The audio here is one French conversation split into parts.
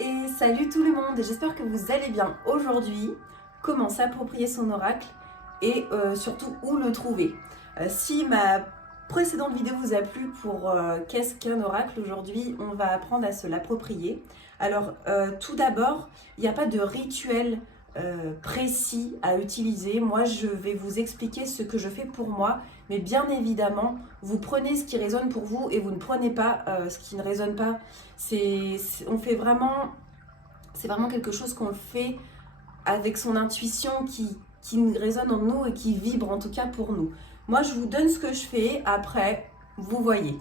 Et salut tout le monde, j'espère que vous allez bien aujourd'hui. Comment s'approprier son oracle et surtout où le trouver. Si ma précédente vidéo vous a plu pour qu'est-ce qu'un oracle, aujourd'hui on va apprendre à se l'approprier. Alors tout d'abord, il n'y a pas de rituel précis à utiliser. Moi je vais vous expliquer ce que je fais pour moi, mais bien évidemment vous prenez ce qui résonne pour vous et vous ne prenez pas ce qui ne résonne pas. On fait vraiment, c'est vraiment quelque chose qu'on fait avec son intuition qui résonne en nous et qui vibre en tout cas pour nous. Moi, je vous donne ce que je fais, après, vous voyez.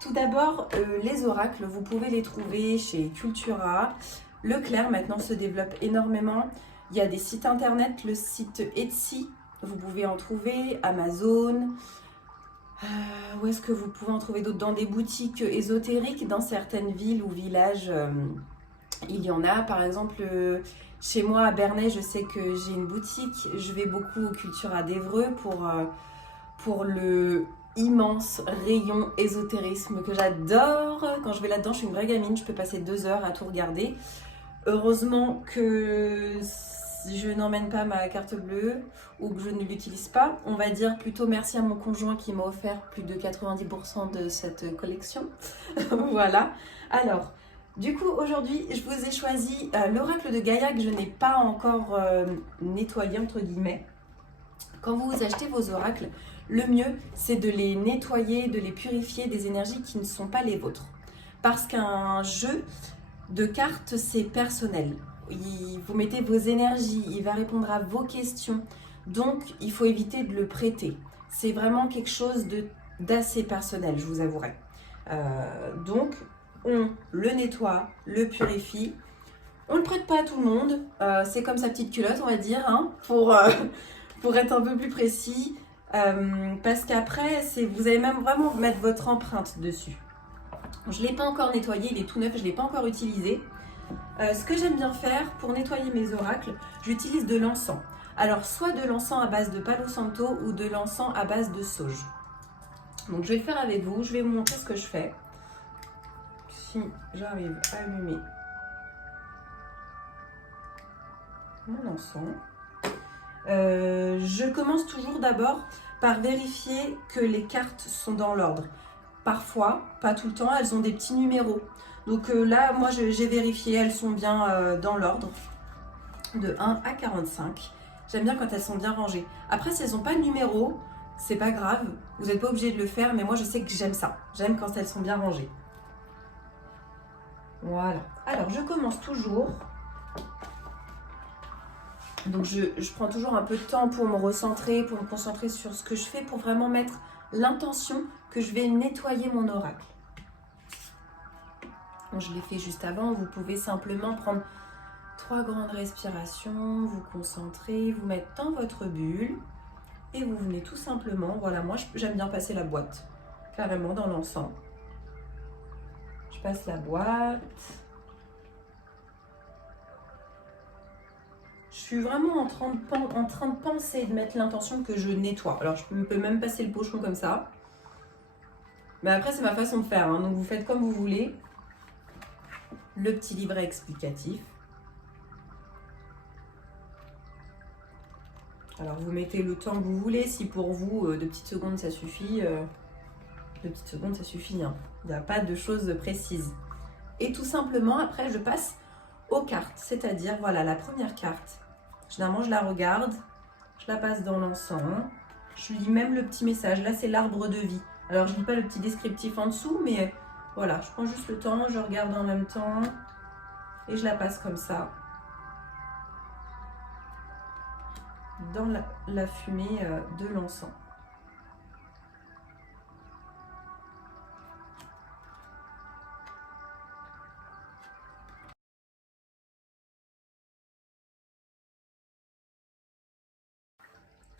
Tout d'abord, les oracles, vous pouvez les trouver chez Cultura. Leclerc maintenant se développe énormément. Il y a des sites internet, le site Etsy, vous pouvez en trouver, Amazon. Où est-ce que vous pouvez en trouver d'autres? Dans des boutiques ésotériques, dans certaines villes ou villages. Il y en a, par exemple, chez moi à Bernay, je sais que j'ai une boutique. Je vais beaucoup au Cultura d'Évreux pour le immense rayon ésotérisme que j'adore. Quand je vais là-dedans, je suis une vraie gamine, je peux passer 2 heures à tout regarder. Heureusement que je n'emmène pas ma carte bleue ou que je ne l'utilise pas. On va dire plutôt merci à mon conjoint qui m'a offert plus de 90% de cette collection. Voilà. Alors, du coup, aujourd'hui, je vous ai choisi l'oracle de Gaïa que je n'ai pas encore nettoyé, entre guillemets. Quand vous achetez vos oracles, le mieux, c'est de les nettoyer, de les purifier des énergies qui ne sont pas les vôtres. Parce qu'un jeu de cartes, c'est personnel. Vous mettez vos énergies, il va répondre à vos questions. Donc, il faut éviter de le prêter. C'est vraiment quelque chose d'assez personnel, je vous avouerai. Donc, on le nettoie, le purifie. On ne le prête pas à tout le monde. C'est comme sa petite culotte, on va dire, hein, pour être un peu plus précis. Parce qu'après, vous allez même vraiment mettre votre empreinte dessus. Je ne l'ai pas encore nettoyé, il est tout neuf, je ne l'ai pas encore utilisé. Ce que j'aime bien faire pour nettoyer mes oracles, j'utilise de l'encens. Alors, soit de l'encens à base de Palo Santo ou de l'encens à base de sauge. Donc, je vais le faire avec vous, je vais vous montrer ce que je fais. Si j'arrive à allumer mon encens. Je commence toujours d'abord par vérifier que les cartes sont dans l'ordre. Parfois, pas tout le temps, elles ont des petits numéros. Donc là, moi, j'ai vérifié, elles sont bien dans l'ordre, de 1 à 45. J'aime bien quand elles sont bien rangées. Après, si elles n'ont pas de numéro, c'est pas grave. Vous n'êtes pas obligé de le faire, mais moi, je sais que j'aime ça. J'aime quand elles sont bien rangées. Voilà. Alors, je commence toujours. Donc, je prends toujours un peu de temps pour me recentrer, pour me concentrer sur ce que je fais, pour vraiment mettre l'intention que je vais nettoyer mon oracle. Bon, je l'ai fait juste avant. Vous pouvez simplement prendre 3 grandes respirations, vous concentrer, vous mettre dans votre bulle. Et vous venez tout simplement, voilà, moi j'aime bien passer la boîte, carrément dans l'encens. Je passe la boîte. Je suis vraiment en train de penser et de mettre l'intention que je nettoie. Alors je peux même passer le pochon comme ça. Mais après c'est ma façon de faire, hein, donc vous faites comme vous voulez. Le petit livret explicatif. Alors vous mettez le temps que vous voulez, si pour vous 2 petites secondes ça suffit, 2 petites secondes ça suffit, hein. Il n'y a pas de choses précises. Et tout simplement après je passe aux cartes, c'est-à-dire voilà la première carte. Généralement je la regarde, je la passe dans l'encens, je lis même le petit message, là c'est l'arbre de vie. Alors je lis pas le petit descriptif en dessous, mais voilà, je prends juste le temps, je regarde en même temps et je la passe comme ça. Dans la fumée de l'encens.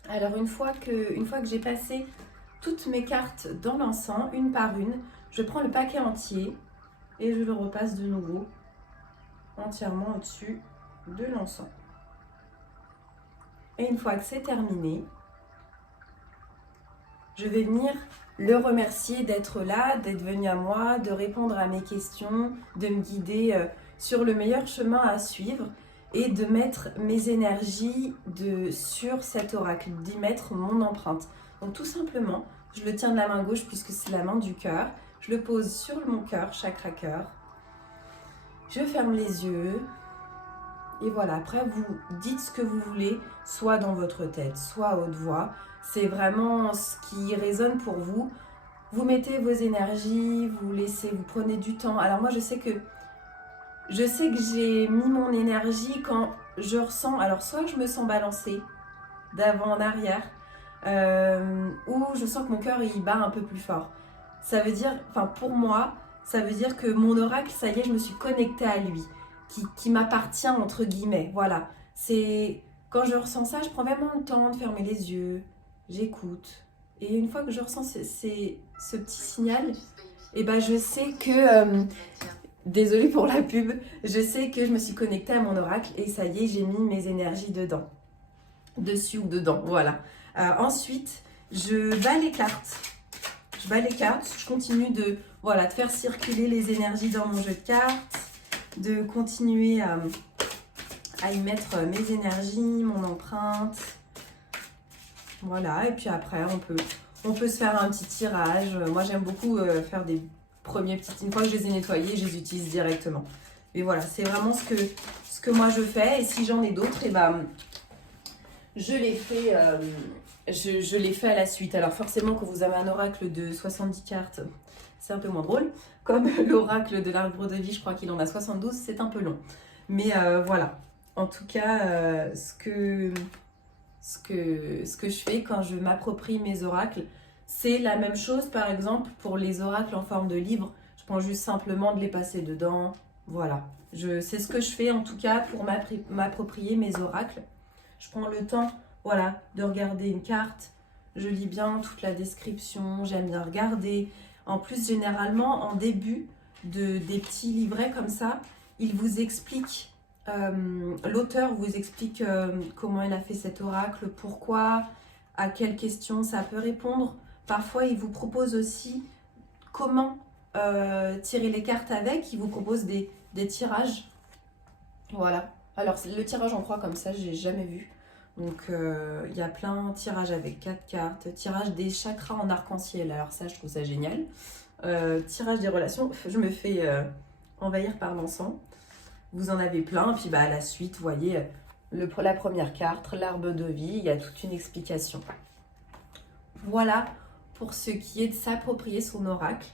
Alors une fois que j'ai passé toutes mes cartes dans l'encens, une par une, je prends le paquet entier et je le repasse de nouveau entièrement au-dessus de l'encens. Et une fois que c'est terminé, je vais venir le remercier d'être là, d'être venu à moi, de répondre à mes questions, de me guider sur le meilleur chemin à suivre et de mettre mes énergies sur cet oracle, d'y mettre mon empreinte. Donc tout simplement, je le tiens de la main gauche puisque c'est la main du cœur. Je le pose sur mon cœur, chakra cœur. Je ferme les yeux. Et voilà, après vous dites ce que vous voulez, soit dans votre tête, soit à haute voix. C'est vraiment ce qui résonne pour vous. Vous mettez vos énergies, vous prenez du temps. Alors moi je sais que j'ai mis mon énergie quand je ressens, alors soit je me sens balancée d'avant en arrière, ou je sens que mon cœur il bat un peu plus fort. Ça veut dire, enfin pour moi, ça veut dire que mon oracle, ça y est, je me suis connectée à lui, qui m'appartient entre guillemets. Voilà, c'est quand je ressens ça, je prends vraiment le temps de fermer les yeux, j'écoute. Et une fois que je ressens ce petit signal, et ben je sais que, désolée pour la pub, je sais que je me suis connectée à mon oracle et ça y est, j'ai mis mes énergies dedans. Dessus ou dedans, voilà. Ensuite, je bats les cartes. Je continue de faire circuler les énergies dans mon jeu de cartes, de continuer à y mettre mes énergies, mon empreinte. Voilà, et puis après, on peut se faire un petit tirage. Moi, j'aime beaucoup faire des premiers petits... Une fois que je les ai nettoyés, je les utilise directement. Mais voilà, c'est vraiment ce que moi je fais. Et si j'en ai d'autres, et ben, je les fais... Je les fais à la suite. Alors forcément, quand vous avez un oracle de 70 cartes, c'est un peu moins drôle. Comme l'oracle de l'arbre de vie, je crois qu'il en a 72, c'est un peu long. Mais voilà. En tout cas, ce que je fais quand je m'approprie mes oracles, c'est la même chose, par exemple, pour les oracles en forme de livre. Je prends juste simplement de les passer dedans. Voilà. C'est ce que je fais, en tout cas, pour m'approprier mes oracles. Je prends le temps... Voilà, de regarder une carte, je lis bien toute la description, j'aime bien regarder. En plus, généralement, en début des petits livrets comme ça, il vous explique, l'auteur vous explique comment il a fait cet oracle, pourquoi, à quelles questions ça peut répondre. Parfois, il vous propose aussi comment tirer les cartes avec, il vous propose des tirages. Voilà, alors le tirage en croix comme ça, j'ai jamais vu. Donc, il y a plein de tirages avec 4 cartes, tirage des chakras en arc-en-ciel, alors ça, je trouve ça génial. Tirage des relations, je me fais envahir par l'encens. Vous en avez plein, et puis à la suite, vous voyez, la première carte, l'arbre de vie, il y a toute une explication. Voilà pour ce qui est de s'approprier son oracle.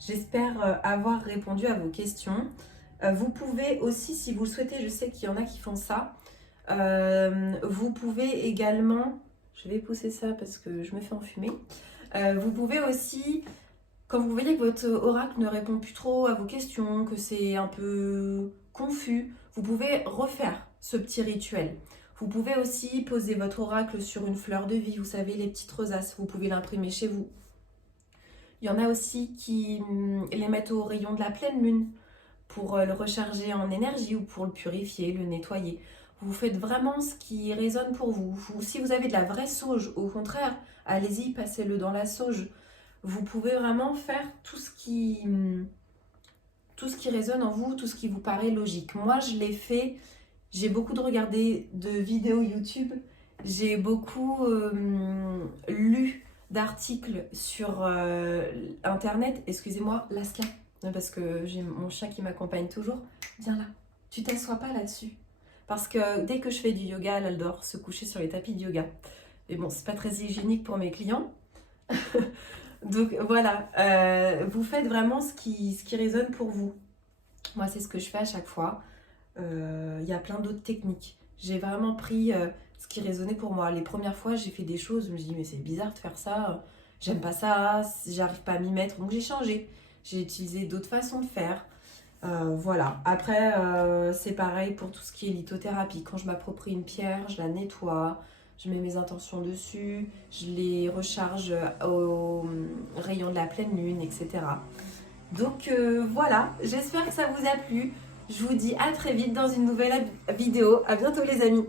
J'espère avoir répondu à vos questions. Vous pouvez aussi, si vous le souhaitez, je sais qu'il y en a qui font ça, vous pouvez également, je vais pousser ça parce que je me fais enfumer, vous pouvez aussi, quand vous voyez que votre oracle ne répond plus trop à vos questions, que c'est un peu confus, vous pouvez refaire ce petit rituel. Vous pouvez aussi poser votre oracle sur une fleur de vie, vous savez, les petites rosaces, vous pouvez l'imprimer chez vous. Il y en a aussi qui les mettent au rayon de la pleine lune pour le recharger en énergie ou pour le purifier, le nettoyer. Vous faites vraiment ce qui résonne pour vous. Si vous avez de la vraie sauge, au contraire, allez-y, passez-le dans la sauge. Vous pouvez vraiment faire tout ce qui résonne en vous, tout ce qui vous paraît logique. Moi, je l'ai fait, j'ai beaucoup regardé de vidéos YouTube, j'ai beaucoup lu d'articles sur Internet. Excusez-moi, Laska, parce que j'ai mon chien qui m'accompagne toujours. Viens là, tu t'assois pas là-dessus. Parce que dès que je fais du yoga, elle adore se coucher sur les tapis de yoga. Mais bon, c'est pas très hygiénique pour mes clients. Donc voilà, vous faites vraiment ce qui résonne pour vous. Moi, c'est ce que je fais à chaque fois. Il y a plein d'autres techniques. J'ai vraiment pris ce qui résonnait pour moi. Les premières fois, j'ai fait des choses, je me dis mais c'est bizarre de faire ça. J'aime pas ça, j'arrive pas à m'y mettre. Donc j'ai changé. J'ai utilisé d'autres façons de faire. Voilà, après c'est pareil pour tout ce qui est lithothérapie. Quand je m'approprie une pierre, je la nettoie, je mets mes intentions dessus, je les recharge au rayon de la pleine lune, etc. Donc voilà, j'espère que ça vous a plu. Je vous dis à très vite dans une nouvelle vidéo. À bientôt les amis.